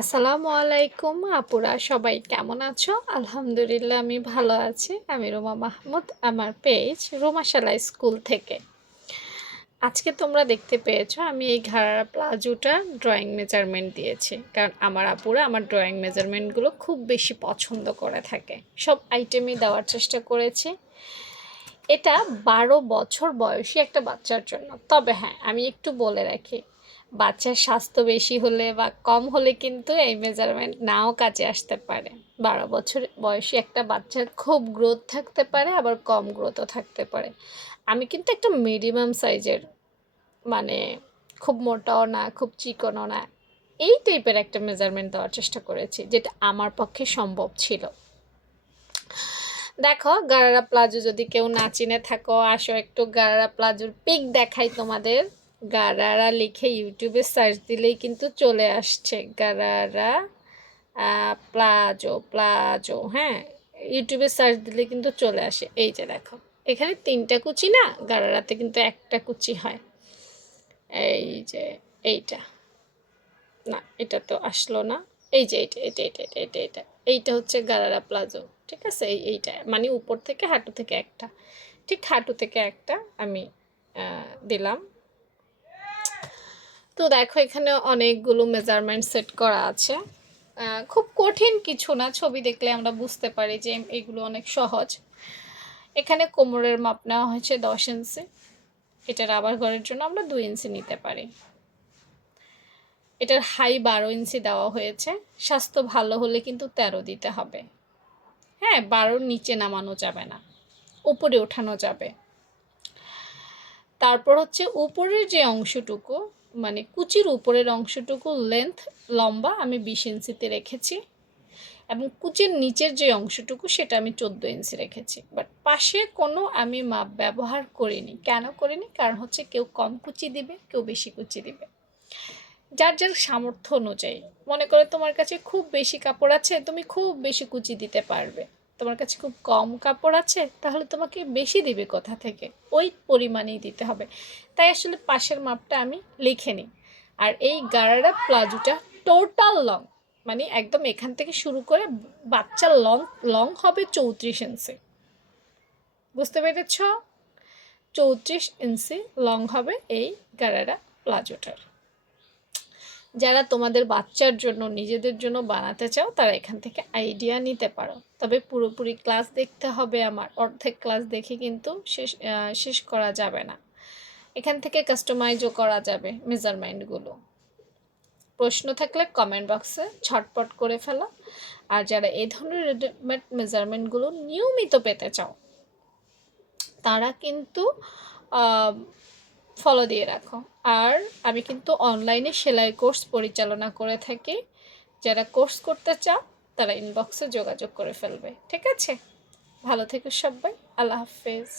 আসসালামু আলাইকুম আপুরা, সবাই কেমন আছো? আলহামদুলিল্লাহ আমি ভালো আছি। আমি রোমা মাহমুদ, আমার পেজ রোমা শালা স্কুল থেকে। আজকে তোমরা দেখতে পেয়েছো আমি এই ঘাড়া প্লাজোটা ড্রয়িং মেজারমেন্ট দিয়েছি, কারণ আমার আপুরা আমার ড্রয়িং মেজারমেন্টগুলো খুব বেশি পছন্দ করে থাকে। সব আইটেমই দেওয়ার চেষ্টা করেছি। এটা 12 বছর বয়সী একটা বাচ্চার জন্য। তবে হ্যাঁ, আমি একটু বলে রাখি, বাচ্চার স্বাস্থ্য বেশি হলে বা কম হলে কিন্তু এই মেজারমেন্ট নাও কাজে আসতে পারে। 12 বছর বয়সী একটা বাচ্চার খুব গ্রোথ থাকতে পারে, আবার কম গ্রোথও থাকতে পারে। আমি কিন্তু একটা মিডিয়াম সাইজের, মানে খুব মোটাও না খুব চিকনও না, এই টাইপের একটা মেজারমেন্ট দেওয়ার চেষ্টা করেছি, যেটা আমার পক্ষে সম্ভব ছিল। দেখো, গারারা প্লাজো যদি কেউ না চিনে থাকো, আসো একটু গারারা প্লাজোর পিক দেখাই তোমাদের। গারারা লিখে ইউটিউবে সার্চ দিলেই কিন্তু চলে আসছে গারারা প্লাজো প্লাজো। হ্যাঁ, ইউটিউবে সার্চ দিলে কিন্তু চলে আসে। এই যে দেখো, এখানে 3টা কুচি না, গারারাতে কিন্তু একটা কুচি হয়। এই যে এইটা, না এটা তো আসলো না। এই যে এইটা এটা এটা এটা এটা এটা এইটা হচ্ছে গারারা প্লাজো। ঠিক আছে, এইটা মানে উপর থেকে হাঁটু থেকে একটা, ঠিক হাঁটু থেকে একটা আমি দিলাম। তো দেখো, এখানে অনেকগুলো মেজারমেন্ট সেট করা আছে। খুব কঠিন কিছু না, ছবি দেখলে আমরা বুঝতে পারি যে এগুলো অনেক সহজ। এখানে কোমরের মাপ নেওয়া হয়েছে 10 ইঞ্চি। এটা রাবার ঘরের জন্য আমরা 2 ইঞ্চি নিতে পারি। এটার হাই 12 ইঞ্চি দেওয়া হয়েছে। স্বাস্থ্য ভালো হলে কিন্তু 13 দিতে হবে। হ্যাঁ, 12-র নিচে নামানো যাবে না, উপরে ওঠানো যাবে। তারপর হচ্ছে উপরের যে অংশটুকু, মানে কুচির উপরের অংশটুকু লেন্থ লম্বা আমি 20 ইঞ্চিতে রেখেছি, এবং কুচির নিচের যে অংশটুকু সেটা আমি 14 ইঞ্চি রেখেছি। বাট পাশে কোনো আমি মাপ ব্যবহার করিনি। কেন করিনি? কারণ হচ্ছে কেউ কম কুচি দিবে, কেউ বেশি কুচি দিবে, যার যার সামর্থ্য অনুযায়ী। মনে করো তোমার কাছে খুব বেশি কাপড় আছে, তুমি খুব বেশি কুচি দিতে পারবে। তোমার কাছে খুব কম কাপড় আছে, তাহলে তোমাকে বেশি দিবে কোথা থেকে? ওই পরিমাণেই দিতে হবে। তাই আসলে পাশের মাপটা আমি লিখে নিই। আর এই গারারা প্লাজোটা টোটাল লং, মানে একদম এখান থেকে শুরু করে বাচ্চার লং লং হবে 34 ইঞ্চি। বুঝতে পেরেছ? 34 ইঞ্চি লং হবে এই গারারা প্লাজোটার। যারা তোমাদের বাচ্চার জন্য নিজেদের জন্য বানাতে চাও, তারা এখান থেকে আইডিয়া নিতে পারো। তবে পুরোপুরি ক্লাস দেখতে হবে আমার, অর্ধেক ক্লাস দেখে কিন্তু শেষ করা যাবে না। এখান থেকে কাস্টমাইজও করা যাবে মেজারমেন্টগুলো। প্রশ্ন থাকলে কমেন্ট বক্সে ঝটপট করে ফেলো। আর যারা এই ধরনের রেডিমেড মেজারমেন্টগুলো নিয়মিত পেতে চাও, তারা কিন্তু ফলো দিয়ে রাখো। আর আমি কিন্তু অনলাইনে সেলাই কোর্স পরিচালনা করে থাকি। যারা কোর্স করতে চাও তারা ইনবক্সে যোগাযোগ করে ফেলবে। ঠিক আছে, ভালো থেকো সবাই। আল্লাহ হাফেজ।